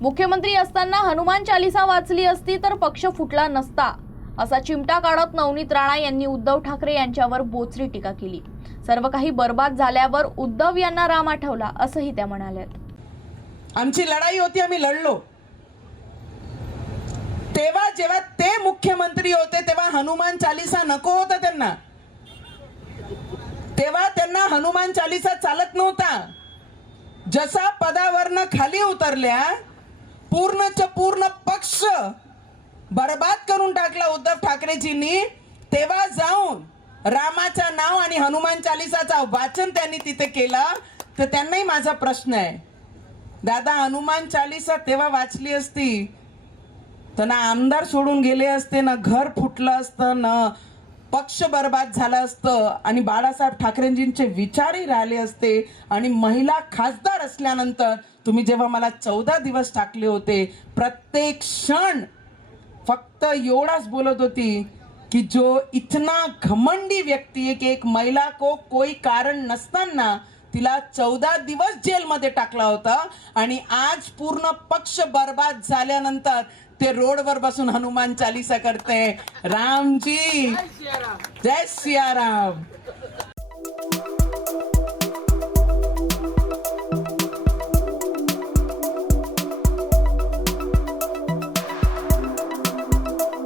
मुख्यमंत्री असताना हनुमान चालीसा वाचली असती तर पक्ष फुटला नसता, असा चिमटा काढत नवनीत राणा यांनी उद्धव ठाकरे यांच्यावर बोचरी टीका केली। सर्व काही बर्बाद झाल्यावर उद्धव यांना राम आठवला असंही त्या म्हणाल्यात। आमची लढाई होती, आम्ही लढलो। तेव्हा जेव्हा ते मुख्यमंत्री होते तेव्हा हनुमान चालीसा नको होता त्यांना, तेव्हा त्यांना हनुमान चालीसा चालत नव्हता। जसा पदावरनं खाली उतरल्या पूर्णच पूर्ण पक्ष बर्बाद करून टाकला उद्धव ठाकरेजींनी, तेव्हा जाऊन रामाचं नाव आणि हनुमान चालीसाचा वाचन त्यांनी तिथे केलं। तर त्यांनाही माझा प्रश्न आहे, दादा हनुमान चालीसा तेव्हा वाचली असती तर ना आमदार सोडून गेले असते, ना घर फुटलं असतं, ना पक्ष बर्बाद झालं असतं आणि बाळासाहेब ठाकरेंजींचे विचारही राहिले असते। आणि महिला खासदार असल्यानंतर तुम्ही जेव्हा मला 14 दिवस टाकले होते, प्रत्येक क्षण फक्त एवढाच बोलत होती कि जो इतना घमंडी व्यक्ति है कि एक महिला को कोई कारण नसताना तिला 14 दिवस जेलमध्ये टाकला होता आणि आज पूर्ण पक्ष बर्बाद झाल्यानंतर ते रोडवर बसून हनुमान चालीसा करते। रामजी जय सिया राम।